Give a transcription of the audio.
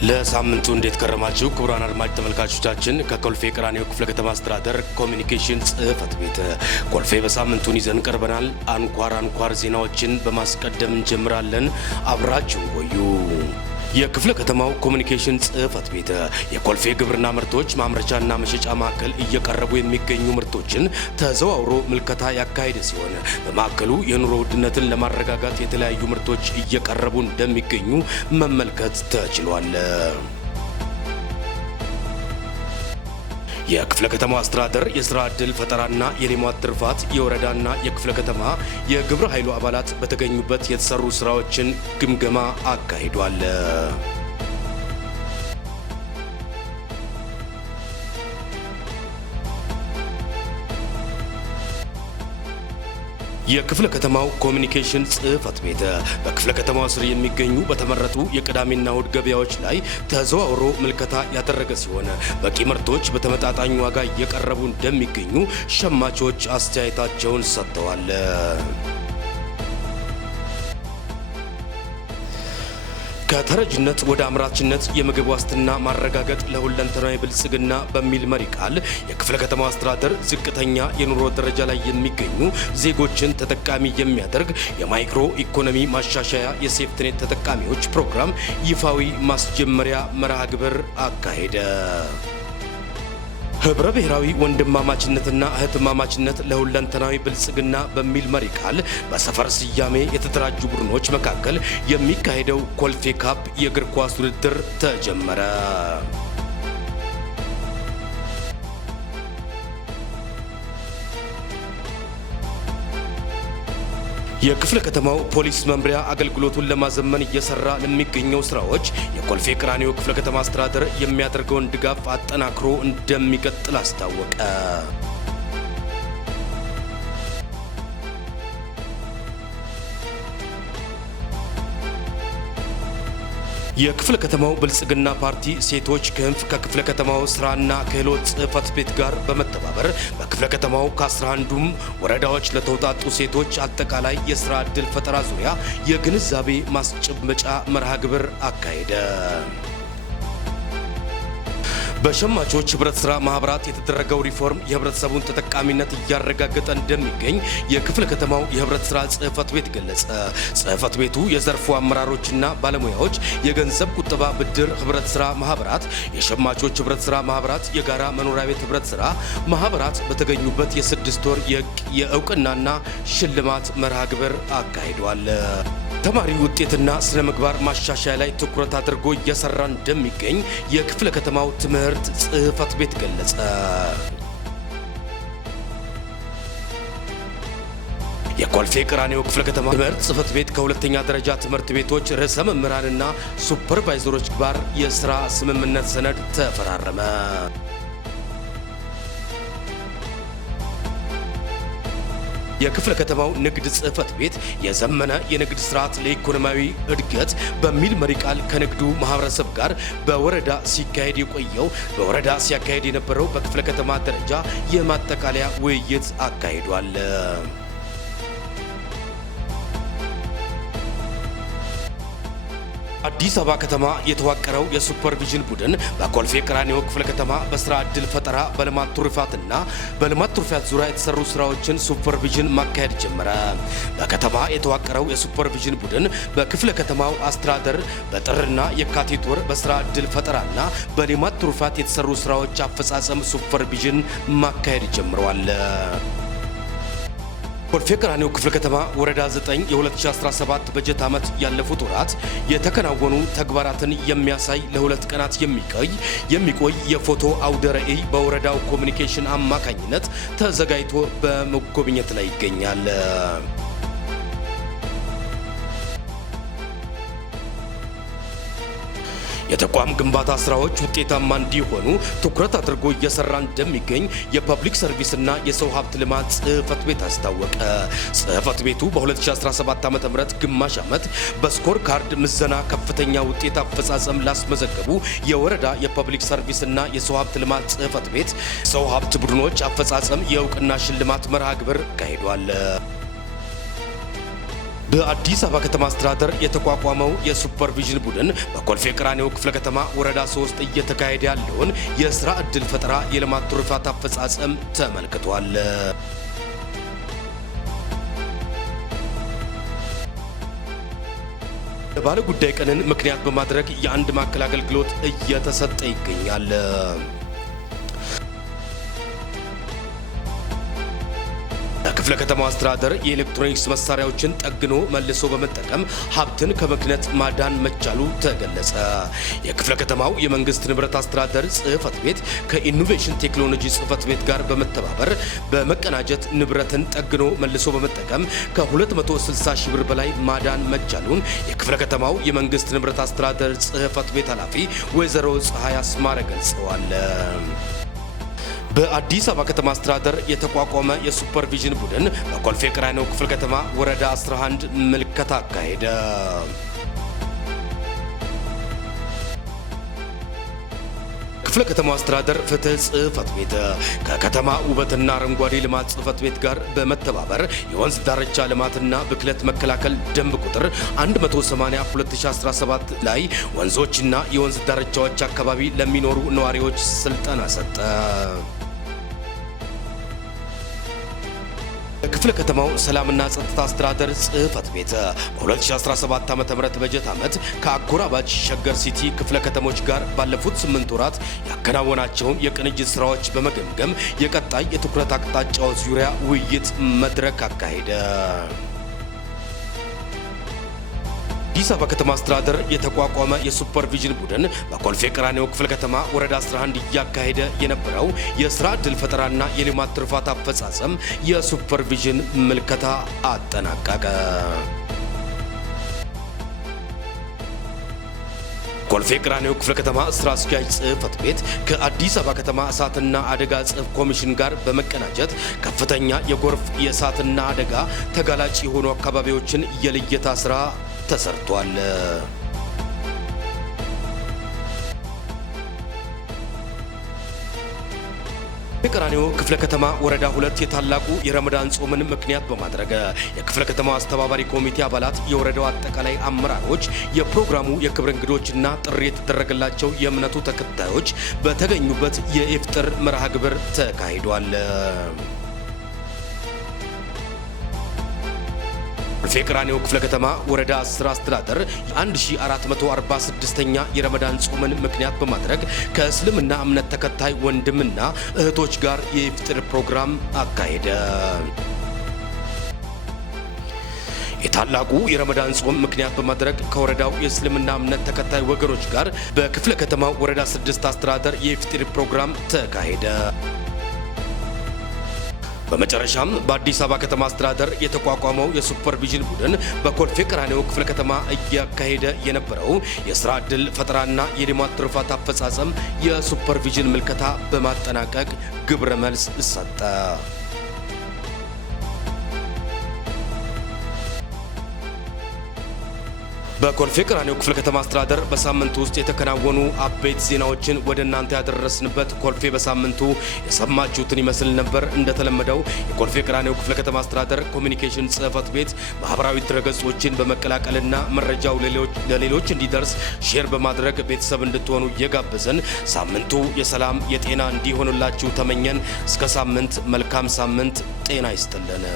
ለሳምንቱ እንዴት ከረማችሁ ክቡራን አድማጭ ተመልካቾቻችን ከኮልፌ ቀራኒዮ ክፍለ ከተማ አስተዳደር ኮሚኒኬሽን ጽህፈት ቤት ኮልፌ በሳምንቱን ይዘን ቀርበናል። አንኳር ዜናዎችን በማስቀደም እንጀምራለን። አብራችሁ ቆዩ። የክፍለ ከተማው ኮሚኒኬሽን ጽህፈት ቤት የኮልፌ ግብርና ምርቶች ማምረቻና መሸጫ ማዕከል እየቀረቡ የሚገኙ ምርቶችን ተዘዋውሮ ምልከታ ያካሄደ ሲሆን በማዕከሉ የኑሮ ውድነትን ለማረጋጋት የተለያዩ ምርቶች እየቀረቡ እንደሚገኙ መመልከት ተችሏል። የክፍለ ከተማው አስተዳደር የስራ ዕድል ፈጠራና የልማት ትሩፋት የወረዳና የክፍለ ከተማ የግብረ ኃይሉ አባላት በተገኙበት የተሰሩ ስራዎችን ግምገማ አካሂዷል። የክፍለ ከተማው ኮሚኒኬሽን ጽህፈት ቤት በክፍለ ከተማው ስር የሚገኙ በተመረጡ የቅዳሜና እሁድ ገበያዎች ላይ ተዘዋውሮ ምልከታ ያደረገ ሲሆን በቂ ምርቶች በተመጣጣኝ ዋጋ እየቀረቡ እንደሚገኙ ሸማቾች አስተያየታቸውን ሰጥተዋል። ከተረጅነት ወደ አምራችነት የምግብ ዋስትና ማረጋገጥ ለሁለንተናዊ ብልጽግና በሚል መሪ ቃል የክፍለ ከተማው አስተዳደር ዝቅተኛ የኑሮ ደረጃ ላይ የሚገኙ ዜጎችን ተጠቃሚ የሚያደርግ የማይክሮ ኢኮኖሚ ማሻሻያ የሴፍትኔት ተጠቃሚዎች ፕሮግራም ይፋዊ ማስጀመሪያ መርሃ ግብር አካሄደ። ህብረ ብሔራዊ ወንድማማችነትና እህትማማችነት ለሁለንተናዊ ብልጽግና በሚል መሪ ቃል በሰፈር ስያሜ የተደራጁ ቡድኖች መካከል የሚካሄደው ኮልፌ ካፕ የእግር ኳስ ውድድር ተጀመረ። የክፍለ ከተማው ፖሊስ መምሪያ አገልግሎቱን ለማዘመን እየሰራ ለሚገኘው ስራዎች የኮልፌ ቀራኒዮ ክፍለ ከተማ አስተዳደር የሚያደርገውን ድጋፍ አጠናክሮ እንደሚቀጥል አስታወቀ። የክፍለ ከተማው ብልጽግና ፓርቲ ሴቶች ክንፍ ከክፍለ ከተማው ስራና ክህሎት ጽህፈት ቤት ጋር በመተባበር በክፍለ ከተማው ከ11ዱም ወረዳዎች ለተውጣጡ ሴቶች አጠቃላይ የስራ ዕድል ፈጠራ ዙሪያ የግንዛቤ ማስጨበጫ መርሃ ግብር አካሄደ። በሸማቾች ህብረት ስራ ማህበራት የተደረገው ሪፎርም የህብረተሰቡን ተጠቃሚነት እያረጋገጠ እንደሚገኝ የክፍለ ከተማው የህብረት ስራ ጽህፈት ቤት ገለጸ። ጽህፈት ቤቱ የዘርፉ አመራሮችና ባለሙያዎች የገንዘብ ቁጠባ ብድር ህብረት ስራ ማህበራት፣ የሸማቾች ህብረት ስራ ማህበራት፣ የጋራ መኖሪያ ቤት ህብረት ስራ ማህበራት በተገኙበት የ6 ወር የእውቅናና ሽልማት መርሃ ግብር አካሂዷል። ተማሪ ውጤትና ስነ ምግባር ማሻሻያ ላይ ትኩረት አድርጎ እየሰራ እንደሚገኝ የክፍለ ከተማው ትምህርት ጽህፈት ቤት ገለጸ። የኮልፌ ቀራኒዮ ክፍለ ከተማ ትምህርት ጽህፈት ቤት ከሁለተኛ ደረጃ ትምህርት ቤቶች ርዕሰ መምህራንና ሱፐርቫይዘሮች ጋር የስራ ስምምነት ሰነድ ተፈራረመ። የክፍለ ከተማው ንግድ ጽህፈት ቤት የዘመነ የንግድ ስርዓት ለኢኮኖሚያዊ እድገት በሚል መሪ ቃል ከንግዱ ማህበረሰብ ጋር በወረዳ ሲያካሄድ የነበረው በክፍለ ከተማ ደረጃ የማጠቃለያ ውይይት አካሂዷል። አዲስ አበባ ከተማ የተዋቀረው የሱፐርቪዥን ቡድን በኮልፌ ቀራኒዮ ክፍለ ከተማ በስራ ዕድል ፈጠራ በልማት ትሩፋት ዙሪያ የተሰሩ ስራዎችን ሱፐርቪዥን ማካሄድ ጀመረ። በከተማ የተዋቀረው የሱፐርቪዥን ቡድን በክፍለ ከተማው አስተዳደር በጥርና የካቲት ወር በስራ ዕድል ፈጠራና በልማት ትሩፋት የተሰሩ ስራዎች አፈጻጸም ሱፐርቪዥን ማካሄድ ጀምረዋል። ኮልፌ ቀራኒዮ ክፍለ ከተማ ወረዳ 9 የ2017 በጀት ዓመት ያለፉት ወራት የተከናወኑ ተግባራትን የሚያሳይ ለ2 ቀናት የሚቆይ የፎቶ አውደ ርዕይ በወረዳው ኮሚኒኬሽን አማካኝነት ተዘጋጅቶ በመጎብኘት ላይ ይገኛል። የተቋም ግንባታ ስራዎች ውጤታማ እንዲሆኑ ትኩረት አድርጎ እየሰራ እንደሚገኝ የፐብሊክ ሰርቪስና የሰው ሀብት ልማት ጽህፈት ቤት አስታወቀ። ጽህፈት ቤቱ በ2017 ዓ.ም ግማሽ ዓመት በስኮር ካርድ ምዘና ከፍተኛ ውጤት አፈጻጸም ላስመዘገቡ የወረዳ የፐብሊክ ሰርቪስና የሰው ሀብት ልማት ጽህፈት ቤት ሰው ሀብት ቡድኖች አፈጻጸም የእውቅና ሽልማት መርሃ ግብር አካሂዷል። በአዲስ አበባ ከተማ አስተዳደር የተቋቋመው የሱፐርቪዥን ቡድን በኮልፌ ቀራኒዮ ክፍለ ከተማ ወረዳ 3 እየተካሄደ ያለውን የስራ ዕድል ፈጠራ የልማት ትሩፋት አፈጻጸም ተመልክቷል። ባለ ጉዳይ ቀንን ምክንያት በማድረግ የአንድ ማዕከል አገልግሎት እየተሰጠ ይገኛል። ክፍለ ከተማው አስተዳደር የኤሌክትሮኒክስ መሳሪያዎችን ጠግኖ መልሶ በመጠቀም ሀብትን ከመክነት ማዳን መቻሉ ተገለጸ። የክፍለ ከተማው የመንግስት ንብረት አስተዳደር ጽህፈት ቤት ከኢኖቬሽን ቴክኖሎጂ ጽህፈት ቤት ጋር በመተባበር በመቀናጀት ንብረትን ጠግኖ መልሶ በመጠቀም ከ260 ሺህ ብር በላይ ማዳን መቻሉን የክፍለ ከተማው የመንግስት ንብረት አስተዳደር ጽህፈት ቤት ኃላፊ ወይዘሮ ፀሐይ አስማረ ገልጸዋል። በአዲስ አበባ ከተማ አስተዳደር የተቋቋመ የሱፐርቪዥን ቡድን በኮልፌ ቀራኒዮ ክፍለ ከተማ ወረዳ 11 ምልከታ አካሄደ። ክፍለ ከተማው አስተዳደር ፍትህ ጽህፈት ቤት ከከተማ ውበትና አረንጓዴ ልማት ጽህፈት ቤት ጋር በመተባበር የወንዝ ዳርቻ ልማትና ብክለት መከላከል ደንብ ቁጥር 180/2017 ላይ ወንዞችና የወንዝ ዳርቻዎች አካባቢ ለሚኖሩ ነዋሪዎች ስልጠና ሰጠ። ክፍለ ከተማው ሰላምና ጸጥታ አስተዳደር ጽህፈት ቤት በ2017 ዓ.ም በጀት ዓመት ከአጎራባች ሸገር ሲቲ ክፍለ ከተሞች ጋር ባለፉት 8 ወራት ያከናወናቸውን የቅንጅት ስራዎች በመገምገም የቀጣይ የትኩረት አቅጣጫዎች ዙሪያ ውይይት መድረክ አካሄደ። አዲስ አበባ ከተማ አስተዳደር የተቋቋመ የሱፐርቪዥን ቡድን በኮልፌ ቀራኒዮ ክፍለ ከተማ ወረዳ 11 እያካሄደ የነበረው የስራ ዕድል ፈጠራና የልማት ትሩፋት አፈጻጸም የሱፐርቪዥን ምልከታ አጠናቀቀ። ኮልፌ ቀራኒዮ ክፍለ ከተማ ስራ አስኪያጅ ጽህፈት ቤት ከአዲስ አበባ ከተማ እሳትና አደጋ ጽህፈት ኮሚሽን ጋር በመቀናጀት ከፍተኛ የጎርፍ የእሳትና አደጋ ተጋላጭ የሆኑ አካባቢዎችን የልየታ ስራ ተሰርቷል። የቀራኒዮ ክፍለ ከተማ ወረዳ 2 የታላቁ የረመዳን ጾምን ምክንያት በማድረግ የክፍለ ከተማው አስተባባሪ ኮሚቴ አባላት፣ የወረዳው አጠቃላይ አመራሮች፣ የፕሮግራሙ የክብር እንግዶችና ጥሪ የተደረገላቸው የእምነቱ ተከታዮች በተገኙበት የኢፍጥር መርሃ ግብር ተካሂዷል። ኮልፌ ቀራኒዮ ክፍለ ከተማ ወረዳ 10 አስተዳደር 1446ኛ የረመዳን ጾምን ምክንያት በማድረግ ከእስልምና እምነት ተከታይ ወንድምና እህቶች ጋር የኢፍጥር ፕሮግራም አካሄደ። የታላቁ የረመዳን ጾም ምክንያት በማድረግ ከወረዳው የእስልምና እምነት ተከታይ ወገኖች ጋር በክፍለ ከተማው ወረዳ 6 አስተዳደር የኢፍጥር ፕሮግራም ተካሄደ። በመጨረሻም በአዲስ አበባ ከተማ አስተዳደር የተቋቋመው የሱፐርቪዥን ቡድን በኮልፌ ቀራኒዮ ክፍለ ከተማ እያካሄደ የነበረው የስራ ዕድል ፈጠራና የልማት ትሩፋት አፈጻጸም የሱፐርቪዥን ምልከታ በማጠናቀቅ ግብረ መልስ ሰጠ። በኮልፌ ቀራኒዮ ክፍለ ከተማ አስተዳደር በሳምንቱ ውስጥ የተከናወኑ አበይት ዜናዎችን ወደ እናንተ ያደረስንበት ኮልፌ በሳምንቱ የሰማችሁትን ይመስል ነበር። እንደተለመደው የኮልፌ ቀራኒዮ ክፍለ ከተማ አስተዳደር ኮሚኒኬሽን ጽህፈት ቤት ማህበራዊ ድረገጾችን በመቀላቀልና መረጃው ለሌሎች እንዲደርስ ሼር በማድረግ ቤተሰብ እንድትሆኑ እየጋበዘን ሳምንቱ የሰላም የጤና እንዲሆንላችሁ ተመኘን። እስከ ሳምንት መልካም ሳምንት፣ ጤና ይስጥልን።